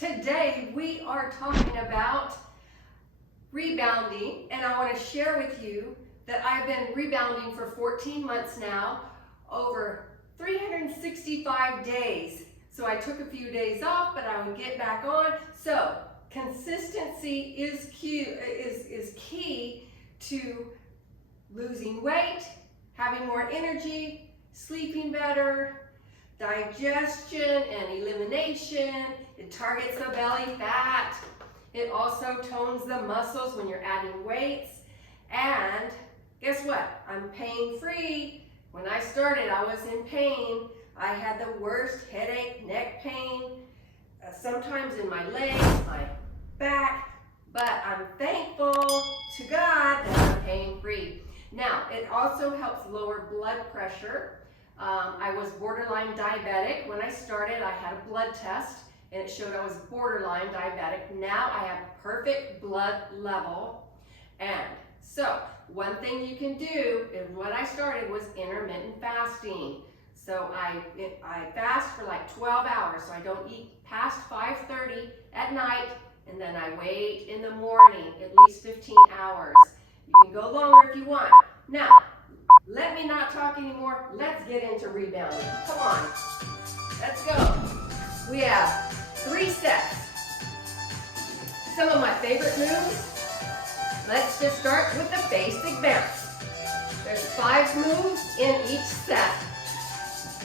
Today we are talking about rebounding, and I want to share with you that I've been rebounding for 14 months now, over 365 days. So I took a few days off, but I would get back on. So consistency is key to losing weight, having more energy, sleeping better, digestion and elimination. It targets the belly fat. It also tones the muscles when you're adding weights. And guess what? I'm pain-free. When I started, I was in pain. I had the worst headache, neck pain, sometimes in my legs, my back, but I'm thankful to God that I'm pain-free. Now, it also helps lower blood pressure. I was borderline diabetic. When I started, I had a blood test, and it showed I was borderline diabetic. Now I have perfect blood level. And so, one thing you can do, and what I started was intermittent fasting. So I fast for like 12 hours, so I don't eat past 5:30 at night, and then I wait in the morning, at least 15 hours. You can go longer if you want. Now, let me not talk anymore. Let's get into rebounding. Come on, let's go. We have 3 sets. Some of my favorite moves. Let's just start with the basic bounce. There's 5 moves in each set.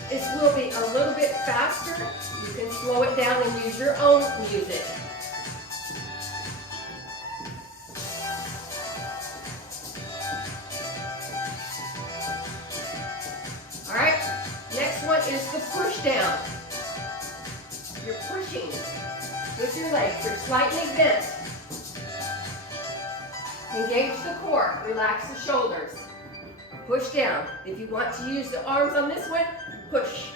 This will be a little bit faster. You can slow it down and use your own music. All right, next one is the push down. You're pushing with your legs. You're slightly bent. Engage the core, relax the shoulders. Push down. If you want to use the arms on this one, push.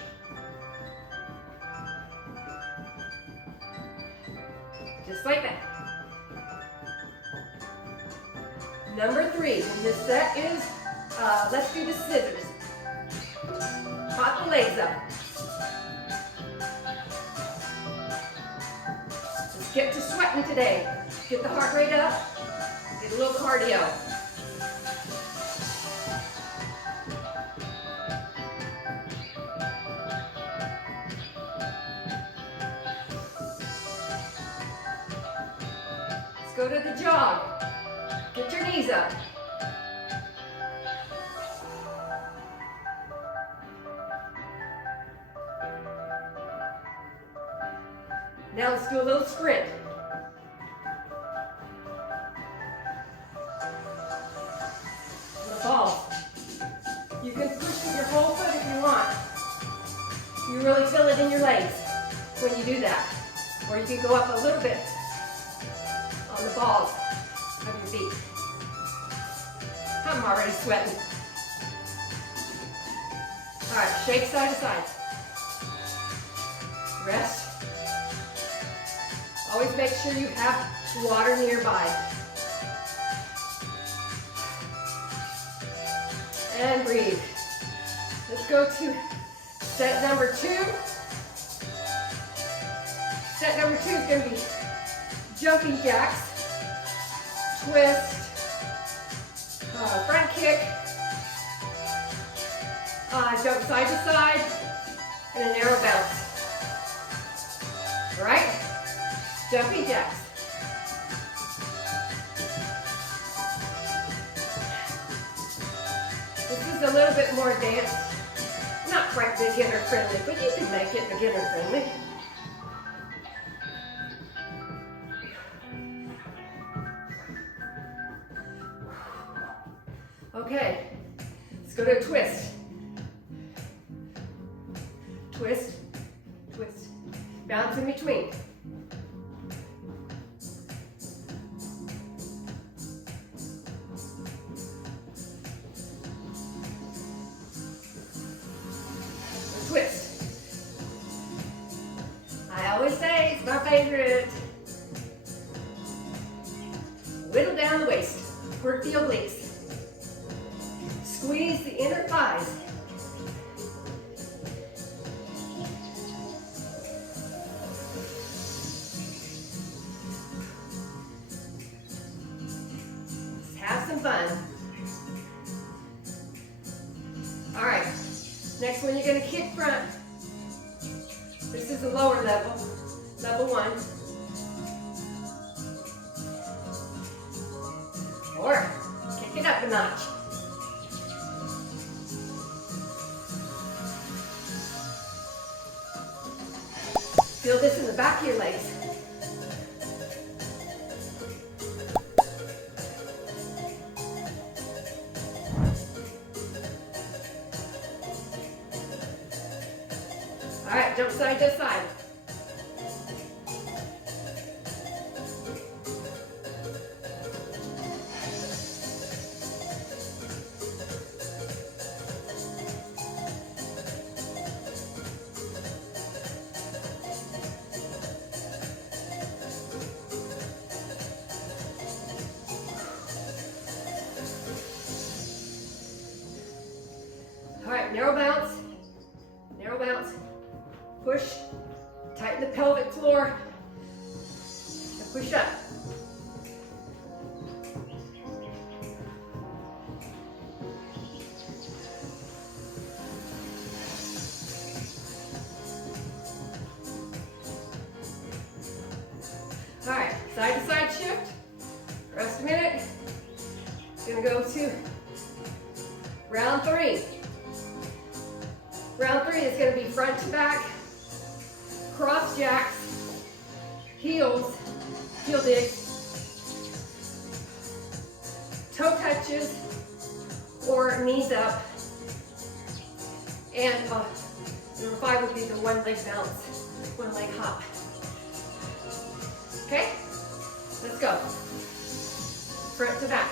Just like that. Number 3 in this set is, let's do the scissors. Pop the legs up. Let's get to sweating today. Get the heart rate up. Get a little cardio. Let's go to the jog. Get your knees up. Now let's do a little sprint. The ball. You can push with your whole foot if you want. You really feel it in your legs when you do that. Or you can go up a little bit on the balls of your feet. I'm already sweating. All right, shake side to side. Rest. Always make sure you have water nearby. And breathe. Let's go to set number 2. Set number 2 is going to be jumping jacks, twist, front kick, jump side to side, and a narrow bounce. All right? Jumping jacks. This is a little bit more advanced. Not quite beginner friendly, but you can make it beginner friendly. Okay, let's go to a twist. Twist, twist. Bounce in between. Twist. I always say it's my favorite. Whittle down the waist. Work the obliques. Squeeze the inner thighs. some fun. All right, next one you're gonna kick front. This is a lower level, level 1. Or kick it up a notch. Feel this in the back of your legs. All right, jump side to side. All right, narrow bounce, push, tighten the pelvic floor, and push up. All right, side to side shift, rest a minute, gonna go to round 3. Round 3 is going to be front to back, cross jacks, heels, heel digs, toe touches, or knees up. And number 5 would be the one leg bounce, one leg hop. Okay, let's go. Front to back.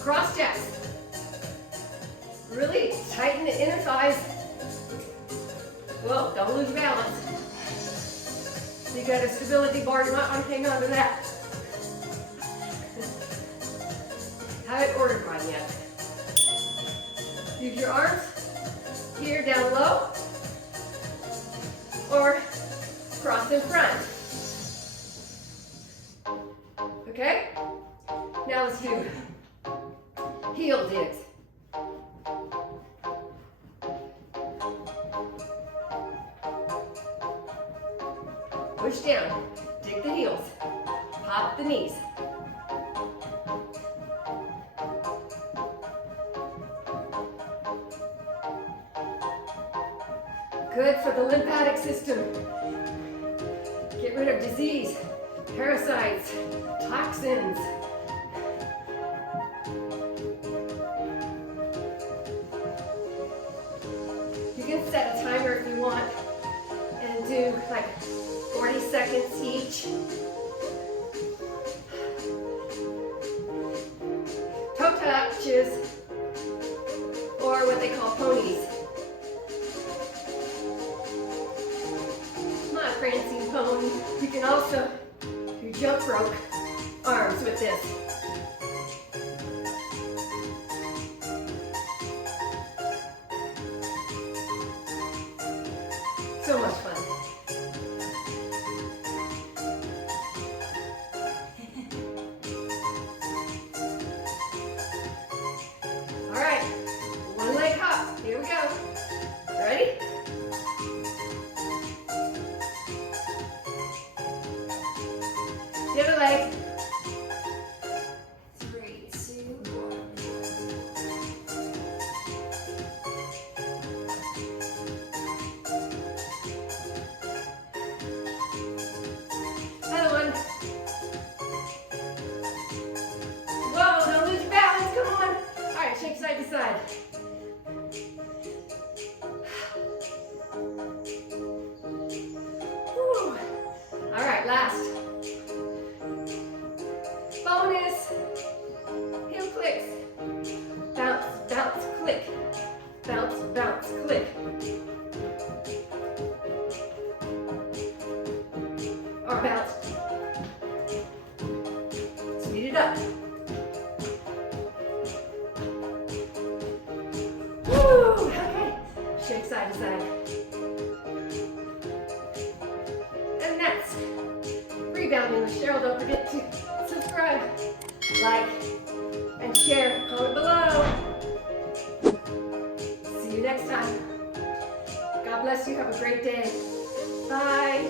Cross jacks. Really tighten the inner thighs. Well, don't lose balance. You got a stability bar, you might want to hang on to that. Have it ordered right yet. Use your arms here down low or cross in front. Okay? Now let's do heel digs. Push down, dig the heels, pop the knees. Good for the lymphatic system. Get rid of disease, parasites, toxins. You can set a timer if you want and do like 40 seconds each. Toe touches, or what they call ponies. Not a prancing pony. You can also do jump rope arms with this. So much fun. All right, one leg hop. Here we go. Ready? The other leg. 3, 2, 1. Other one. Whoa, don't lose your balance, come on. All right, shake side to side. Whew. All right, last. bounce, bounce, click. Or bounce. Speed it up. Woo! Okay. Shake side to side. And that's rebounding with Cheryl. Don't forget to subscribe, like, and share. Comment below. See you next time. God bless you. Have a great day. Bye.